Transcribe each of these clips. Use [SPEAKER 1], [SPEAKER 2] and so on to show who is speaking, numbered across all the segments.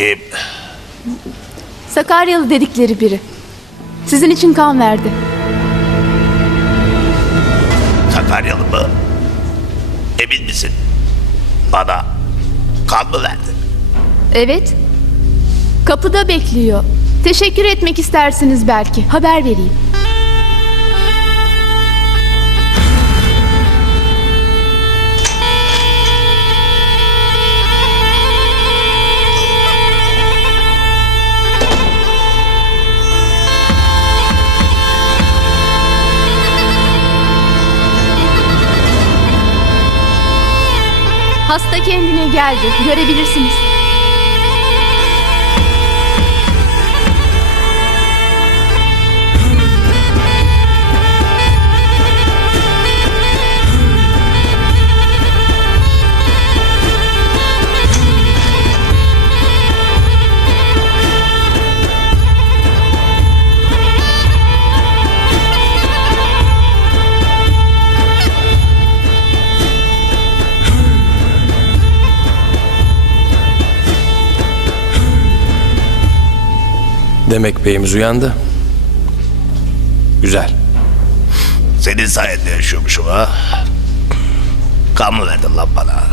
[SPEAKER 1] Kim?
[SPEAKER 2] Sakaryalı dedikleri biri. Sizin için kan verdi.
[SPEAKER 1] Sakaryalı mı? Emin misin? Bana kan mı verdin?
[SPEAKER 2] Evet. Kapıda bekliyor. Teşekkür etmek istersiniz belki. Haber vereyim. Hasta kendine geldi. Görebilirsiniz.
[SPEAKER 3] Demek beyimiz uyandı. Güzel.
[SPEAKER 1] Senin sayende yaşıyormuşum ha. Kan mı verdin lan bana?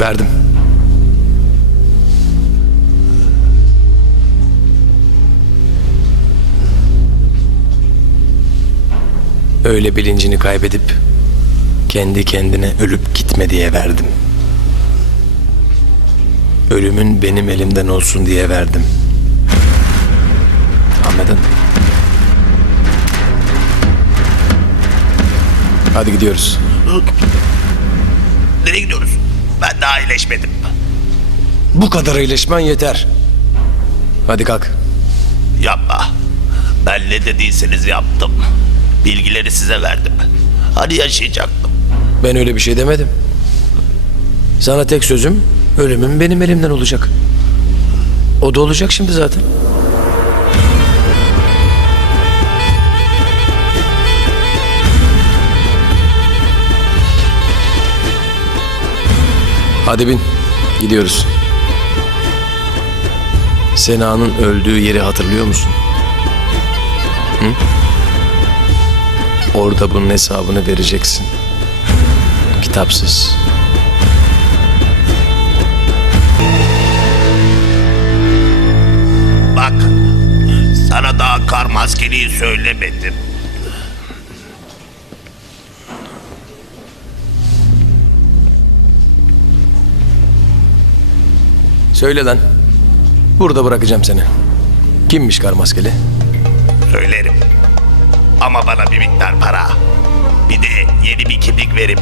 [SPEAKER 3] Verdim. Öyle bilincini kaybedip kendi kendine ölüp gitme diye verdim. Ölümün benim elimden olsun diye verdim. Anladın? Hadi gidiyoruz.
[SPEAKER 1] Nereye gidiyoruz? Ben daha iyileşmedim.
[SPEAKER 3] Bu kadar iyileşmen yeter. Hadi kalk.
[SPEAKER 1] Yapma. Ben ne dediyseniz yaptım. Bilgileri size verdim. Hani yaşayacaktım.
[SPEAKER 3] Ben öyle bir şey demedim. Sana tek sözüm ölümüm benim elimden olacak. O da olacak şimdi zaten. Hadi bin. Gidiyoruz. Sena'nın öldüğü yeri hatırlıyor musun? Hı? Orada bunun hesabını vereceksin. Kitapsız.
[SPEAKER 1] Maskeliği söylemedim.
[SPEAKER 3] Söyle lan. Burada bırakacağım seni. Kimmiş kar maskeli?
[SPEAKER 1] Söylerim. Ama bana bir miktar para. Bir de yeni bir kimlik verip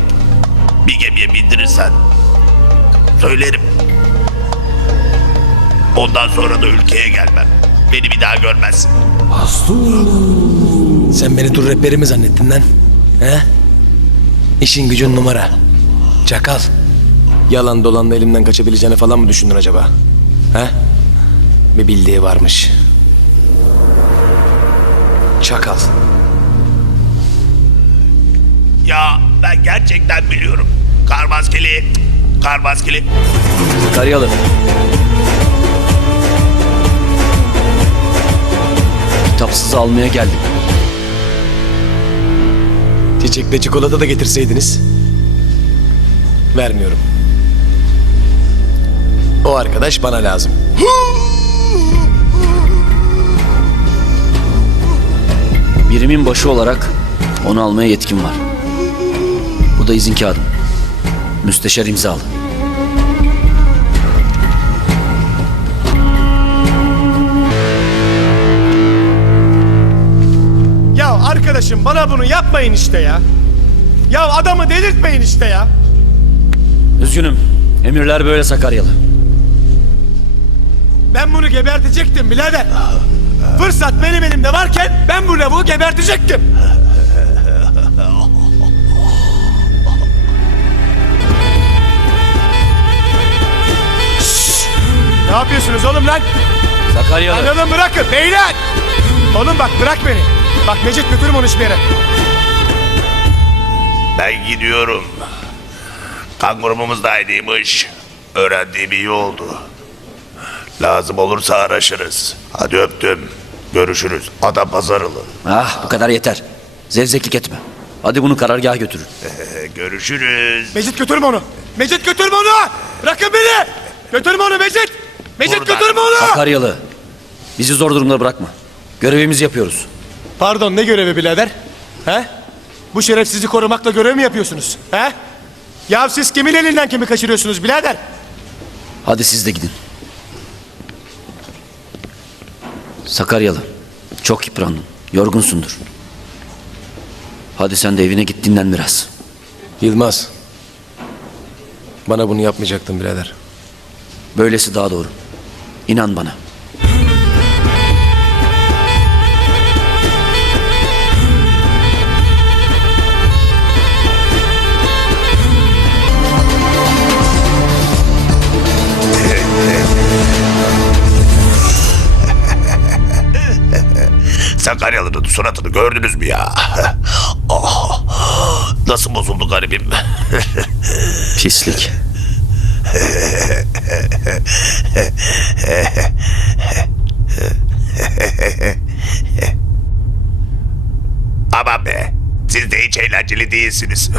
[SPEAKER 1] bir gemiye bindirirsen söylerim. Ondan sonra da ülkeye gelmem. Beni bir daha görmezsin.
[SPEAKER 3] Sen beni dur rehberi mi zannettin lan? He? İşin gücün numara. Çakal. Yalan dolanla elimden kaçabileceğini falan mı düşündün acaba? He? Bir bildiği varmış. Çakal.
[SPEAKER 1] Ya ben gerçekten biliyorum. Kar maskeli, kar maskeli.
[SPEAKER 4] Karyalı. Kitapsız almaya geldim.
[SPEAKER 3] Çiçekle çikolata da getirseydiniz. Vermiyorum. O arkadaş bana lazım.
[SPEAKER 4] Birimin başı olarak onu almaya yetkim var. Bu da izin kağıdım. Müsteşar imzalı.
[SPEAKER 5] Arkadaşım bana bunu yapmayın işte ya. Ya adamı delirtmeyin işte ya.
[SPEAKER 4] Üzgünüm. Emirler böyle Sakaryalı.
[SPEAKER 5] Ben bunu gebertecektim birader. Fırsat benim elimde varken ben bu lavuğu gebertecektim. Şşş! Ne yapıyorsunuz oğlum lan?
[SPEAKER 4] Sakaryalı.
[SPEAKER 5] Anladım bırakın beyler. Oğlum bak bırak beni. Bak Mecit götürüm onu hiçbir yere.
[SPEAKER 1] Ben gidiyorum. Kan grubumuz da aynıymış. Öğrendiğim iyi oldu. Lazım olursa araşırız. Hadi öptüm. Görüşürüz. Ada pazarılı.
[SPEAKER 4] Ah bu kadar yeter. Zevzeklik etme. Hadi bunu karargaha götürün.
[SPEAKER 1] Görüşürüz.
[SPEAKER 5] Mecit götürme onu. Mecit götürme onu. Bırakın beni. Götürme onu Mecit. Mecit
[SPEAKER 1] Buradan.
[SPEAKER 5] götürme onu.
[SPEAKER 4] Sakaryalı. Bizi zor durumda bırakma. Görevimizi yapıyoruz.
[SPEAKER 5] Pardon ne görevi birader? He? Bu şerefsizi korumakla görev mi yapıyorsunuz? He? Ya siz kimin elinden kimi kaçırıyorsunuz birader?
[SPEAKER 4] Hadi siz de gidin. Sakaryalı. Çok yıprandın. Yorgunsundur. Hadi sen de evine git dinlen biraz.
[SPEAKER 3] Yılmaz. Bana bunu yapmayacaktın birader.
[SPEAKER 4] Böylesi daha doğru. İnan bana.
[SPEAKER 1] Sakaryalı'nın suratını gördünüz mü ya? Oh, nasıl bozuldu garibim?
[SPEAKER 4] Pislik.
[SPEAKER 1] Aman be. Siz de hiç eğlenceli değilsiniz.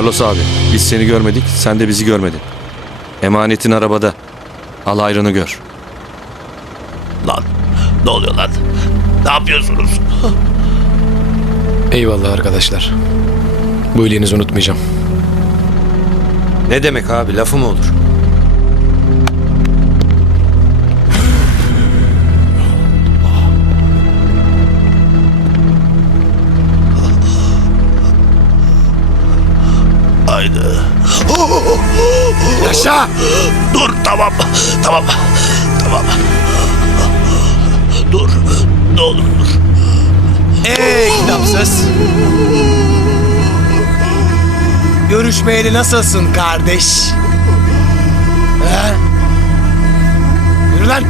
[SPEAKER 6] Carlos abi, biz seni görmedik, sen de bizi görmedin. Emanetin arabada. Al ayrını gör.
[SPEAKER 1] Lan ne oluyor lan? Ne yapıyorsunuz?
[SPEAKER 3] Eyvallah arkadaşlar. Bu iyiliğinizi unutmayacağım.
[SPEAKER 6] Ne demek abi, lafı mı olur?
[SPEAKER 1] Haydi.
[SPEAKER 5] Yaşa.
[SPEAKER 1] Dur tamam. Tamam. Tamam. Dur. Ne olur dur.
[SPEAKER 5] Ey kitapsız. Görüşmeyeli nasılsın kardeş? He? Yürü lan.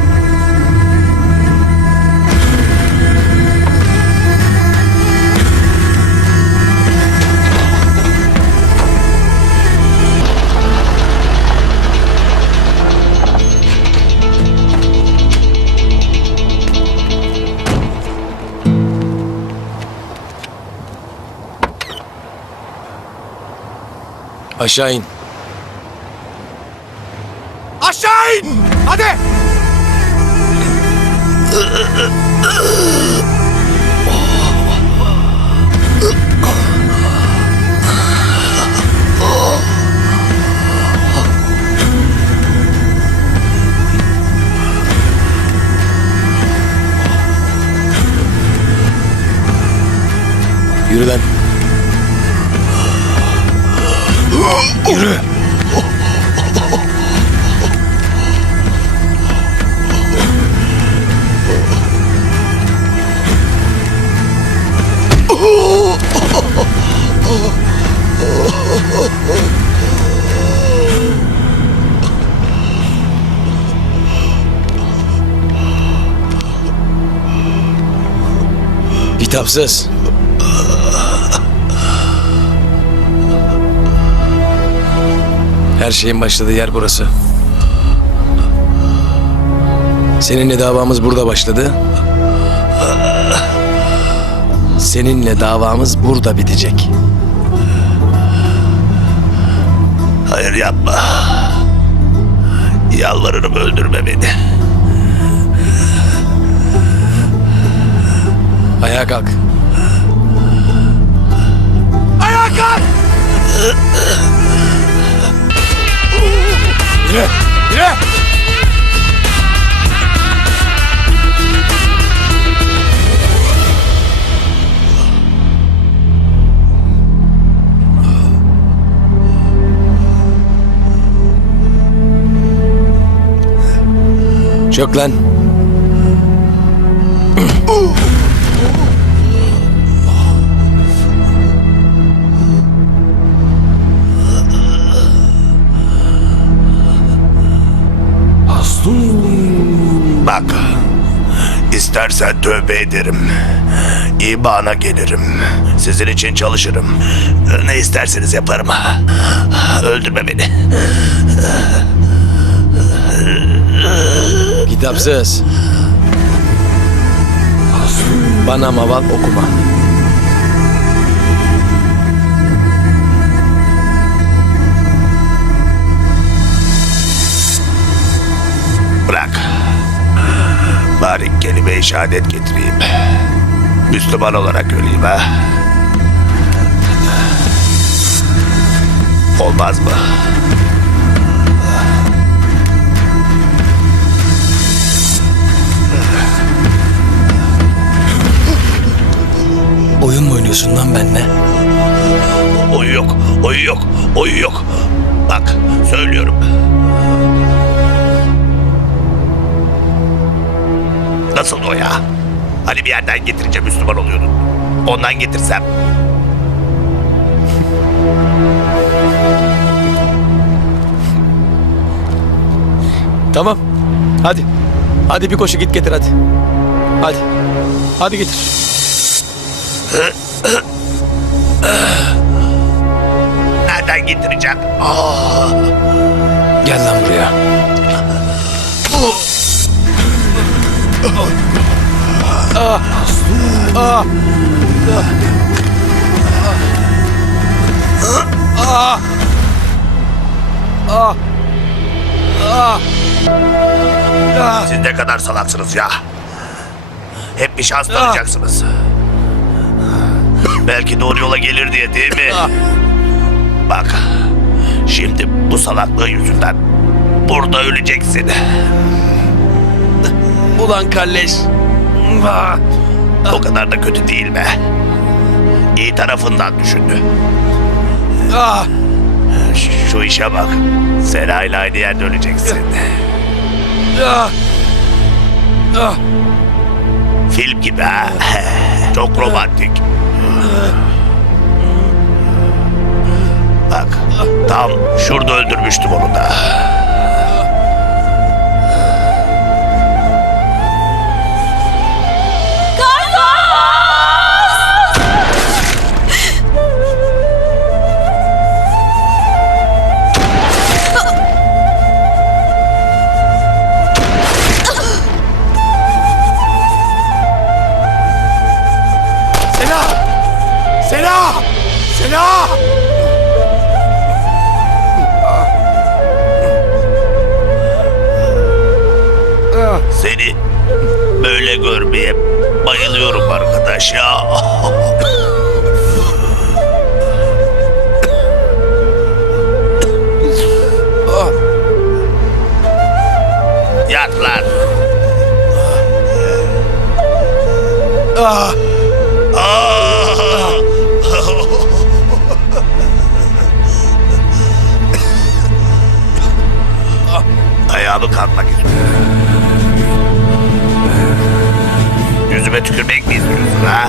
[SPEAKER 3] Aşağı in.
[SPEAKER 5] Aşağı in. Hadi.
[SPEAKER 3] Kitapsız. Her şeyin başladığı yer burası. Seninle davamız burada başladı. Seninle davamız burada bitecek.
[SPEAKER 1] Hayır yapma. Yalvarırım öldürme beni.
[SPEAKER 3] Ayağa kalk.
[SPEAKER 5] Ayağa kalk! Yürü! Yürü!
[SPEAKER 3] Çök lan.
[SPEAKER 1] Bak. istersen tövbe ederim. İbana gelirim. Sizin için çalışırım. Ne isterseniz yaparım. Öldürme beni.
[SPEAKER 3] Kitapsız. Bana maval okuma.
[SPEAKER 1] Kelime-i şehadet getireyim. Müslüman olarak öleyim ha. Olmaz mı?
[SPEAKER 3] Oyun mu oynuyorsun lan benimle?
[SPEAKER 1] Oyu yok, oyu yok, oyu yok. Bak, söylüyorum. Nasıl o ya? Hani bir yerden getirince Müslüman oluyordun. Ondan getirsem.
[SPEAKER 3] Tamam. Hadi. Hadi bir koşu git getir hadi. Hadi. Hadi getir.
[SPEAKER 1] Nereden getireceğim? Aa,
[SPEAKER 3] Gel lan buraya.
[SPEAKER 1] Siz ne kadar salaksınız ya. Hep bir şans tanıyacaksınız. Belki doğru yola gelir diye değil mi? Bak, şimdi bu salaklığı yüzünden burada öleceksin.
[SPEAKER 3] Ulan kalleş.
[SPEAKER 1] O kadar da kötü değil be. İyi tarafından düşündü. Şu işe bak. Sena ile aynı yerde öleceksin.
[SPEAKER 3] Ah.
[SPEAKER 1] Film gibi ha. Çok romantik. Bak tam şurada öldürmüştüm onu da.
[SPEAKER 5] Sena! Sena!
[SPEAKER 1] Seni böyle görmeye bayılıyorum arkadaş ya. Yat lan. Ah! Ayağımı kalkmak istiyorum. Yüzüme tükürmek mi istiyorsun ha?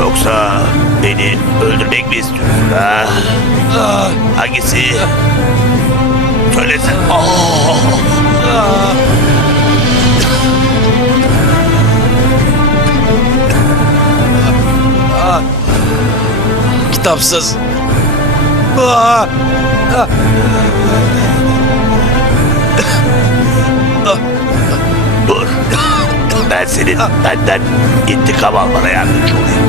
[SPEAKER 1] Yoksa beni öldürmek mi istiyorsun ha? Hangisi? Söylesen.
[SPEAKER 3] Kitapsız. Ah.
[SPEAKER 1] Ben senin benden intikam almana yardımcı olayım.